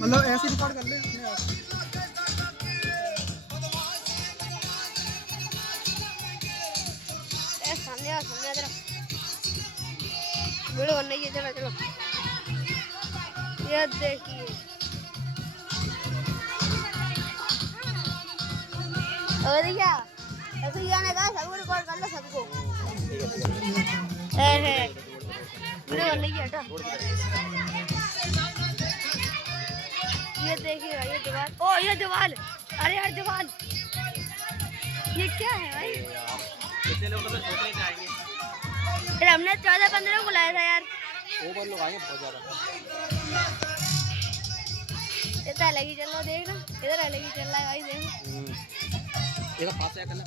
मतलब ऐसे रिकॉर्ड कर ले अपने आप। सामने आ, सामने आ तेरा वीडियो बनना ही है। चलो चलो ये देखिए और क्या ऐसे गाने का सबको रिकॉर्ड कर लो सबको। वीडियो बनना ही है। ये देखिए ये दीवार। ओ ये दीवार। अरे यार दीवार ये क्या है भाई? कितने लोग तो छोटे जाएंगे। फिर हमने 14-15 को लाया था यार। ओवर लोग आएंगे बहुत ज्यादा। इतना अलग ही चल रहा देख ना इधर अलग ही चल रहा है भाई देखो। ये पास करना